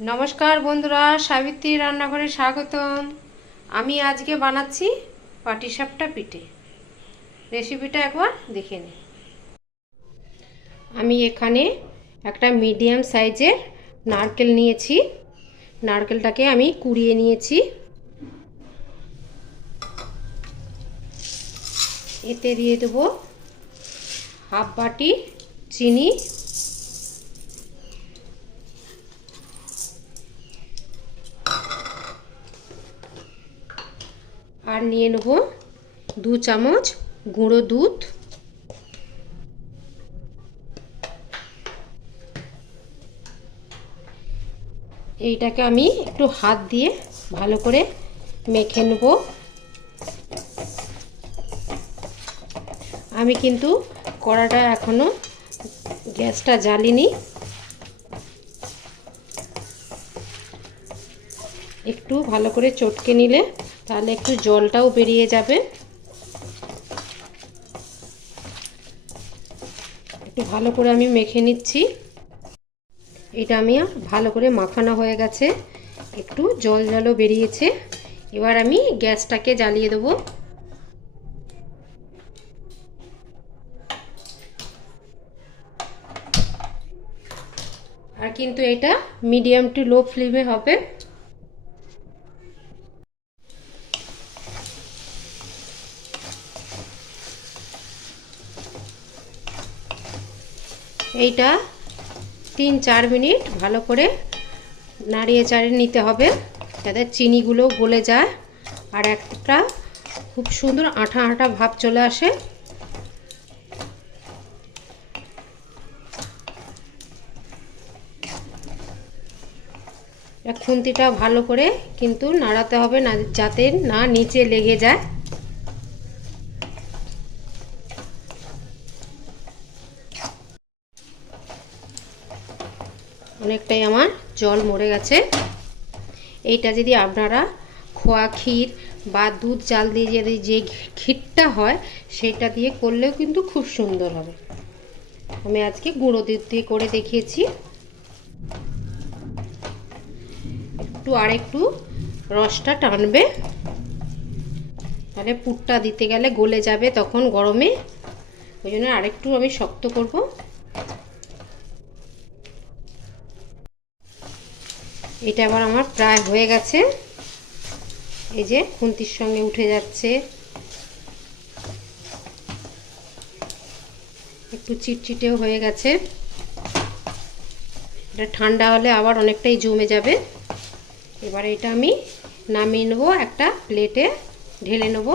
নমস্কার বন্ধুরা, সাবিত্রী রান্নাঘরে স্বাগতম। আমি আজকে বানাচ্ছি পাটিসাপটা পিঠে। রেসিপিটা একবার দেখে নিন আমি এখানে একটা মিডিয়াম সাইজের নারকেল নিয়েছি। নারকেলটাকে আমি কুড়িয়ে নিয়েছি। এতে দিয়ে দেবো হাফ বাটি চিনি নিয়ে নেব দু চামচ গুঁড়ো দুধ। এইটাকে আমি একটু হাত দিয়ে ভালো করে মেখে নেব। আমি কিন্তু কড়াটা এখনও গ্যাসটা জ্বালিনি। একটু ভালো করে চটকে নিলে তাহলে একটু জলটাও বেরিয়ে যাবে। একটু ভালো করে আমি মেখে নিচ্ছি। এটা আমি ভালো করে মাখানো হয়ে গেছে। একটু জল জলও বেরিয়েছে। এবার আমি গ্যাসটাকে জ্বালিয়ে দেবো। আর কিন্তু এটা মিডিয়াম টু লো ফ্লেমে হবে। এইটা তিন চার মিনিট ভালো করে নাড়িয়ে চাড়িয়ে নিতে হবে যাতে চিনিগুলো গলে যায়। আর একটা খুব সুন্দর আঠা আঠা ভাব চলে আসে। খুন্তিটা ভালো করে কিন্তু নাড়াতে হবে না, যাতে না নিচে লেগে যায়। অনেকটাই আমার জল মরে গেছে। এইটা যদি আপনারা খোয়া ক্ষীর বা দুধ চাল দিয়ে যদি যে ক্ষীরটা হয়, সেটা দিয়ে করলেও কিন্তু খুব সুন্দর হবে। আমি আজকে গুঁড়ো দুধ দিয়ে করে দেখিয়েছি। একটু আর একটু রসটা টানবে। তাহলে পুরটা দিতে গেলে গলে যাবে তখন গরমে। ওই জন্য আরেকটু আমি শক্ত করব। এটা আবার আমার প্রায় হয়ে গেছে। এই যে খুন্তির সঙ্গে উঠে যাচ্ছে। একটু চিটচিটেও হয়ে গেছে। এটা ঠান্ডা হলে আবার অনেকটাই জমে যাবে। এবার এটা আমি নামিয়ে নেব, একটা প্লেটে ঢেলে নেব।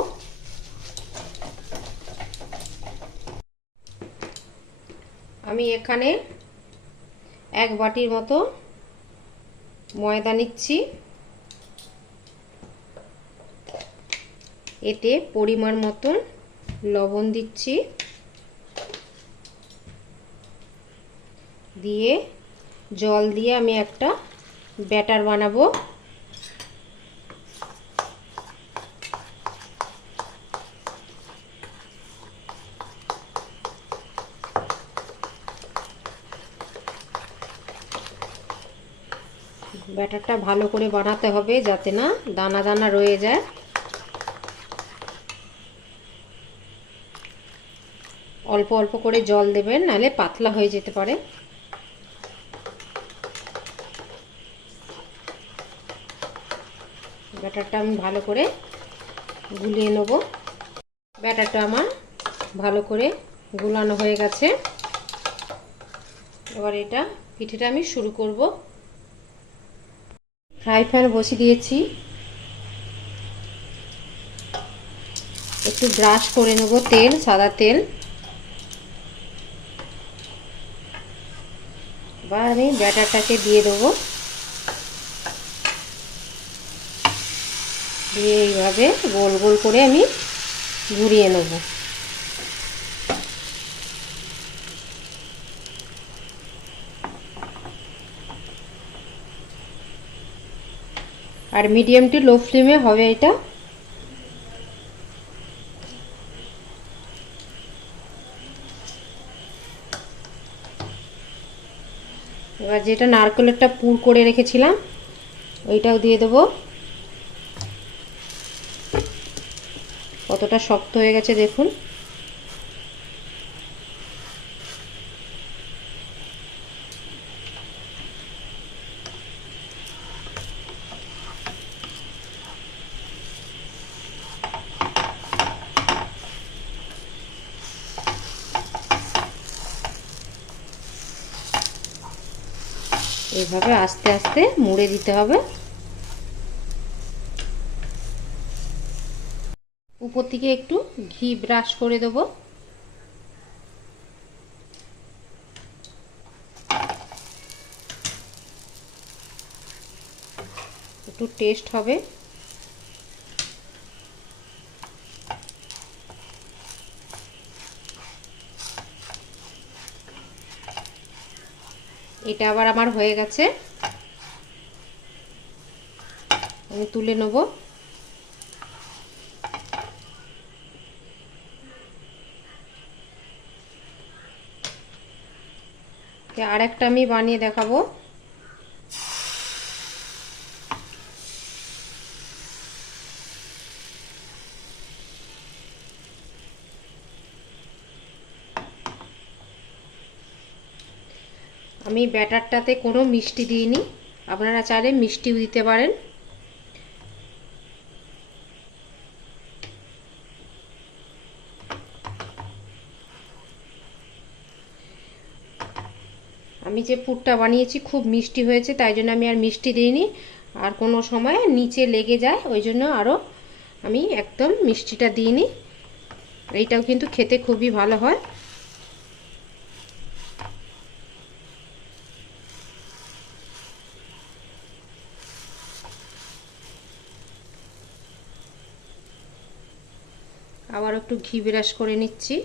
আমি এখানে এক বাটির মতো ময়দা নিচ্ছি। এতে পরিমাণ মতন লবণ দিচ্ছি। দিয়ে জল দিয়ে আমি একটা ব্যাটার বানাবো। ব্যাটারটা ভালো করে বানাতে হবে যাতে না দানা দানা রয়ে যায়। অল্প অল্প করে জল দেবেন, নাহলে পাতলা হয়ে যেতে পারে। ব্যাটারটা আমি ভালো করে গুলিয়ে নেব। ব্যাটারটা আমার ভালো করে গুলানো হয়ে গেছে। এবার এটা পিঠেটা আমি শুরু করব। ফ্রাই প্যান বসিয়ে দিয়েছি। একটু ব্রাশ করে নেব তেল, সাদা তেল। এবার আমি ব্যাটারটাকে দিয়ে দেবো। দিয়ে এইভাবে গোল গোল করে আমি ঘুরিয়ে নেব। আর মিডিয়াম টু লো ফ্লেমে হবে এটা। এবার যেটা নারকেলেরটা পুর করে রেখেছিলাম, ওইটাও দিয়ে দেবো। কতটা শক্ত হয়ে গেছে দেখুন। এইভাবে আস্তে আস্তে মুড়ে দিতে হবে। উপর থেকে একটু ঘি ব্রাশ করে দেব। একটু টেস্ট হবে। এটা আবার আমার হয়ে গেছে। আমি তুলে নেব। আর একটা আমি বানিয়ে দেখাবো। আমি ব্যাটারটাতে কোনো মিষ্টি দিইনি। আপনারা চাইলে মিষ্টিও দিতে পারেন। আমি যে পুরটা বানিয়েছি খুব মিষ্টি হয়েছে, তাই জন্য আমি আর মিষ্টি দিইনি। আর কোনো সময় নিচে লেগে যায়, ওই জন্য আরও আমি একদম মিষ্টিটা দিইনি। এইটাও কিন্তু খেতে খুবই ভালো হয়। আবার একটু ঘি বিরাস করে নিচ্ছি।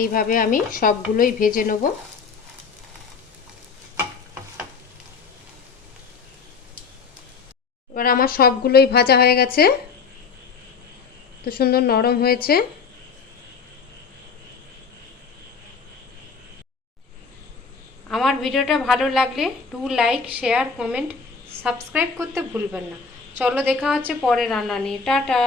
এইভাবে আমি সবগুলোই ভেজে নেব। এবার আমার সবগুলোই ভাজা হয়ে গেছে। তো সুন্দর নরম হয়েছে। আমার ভিডিওটা ভালো লাগলে two like share comment subscribe করতে ভুলবেন না। চলো দেখা হচ্ছে পরে রান্না নিয়ে। টাটা!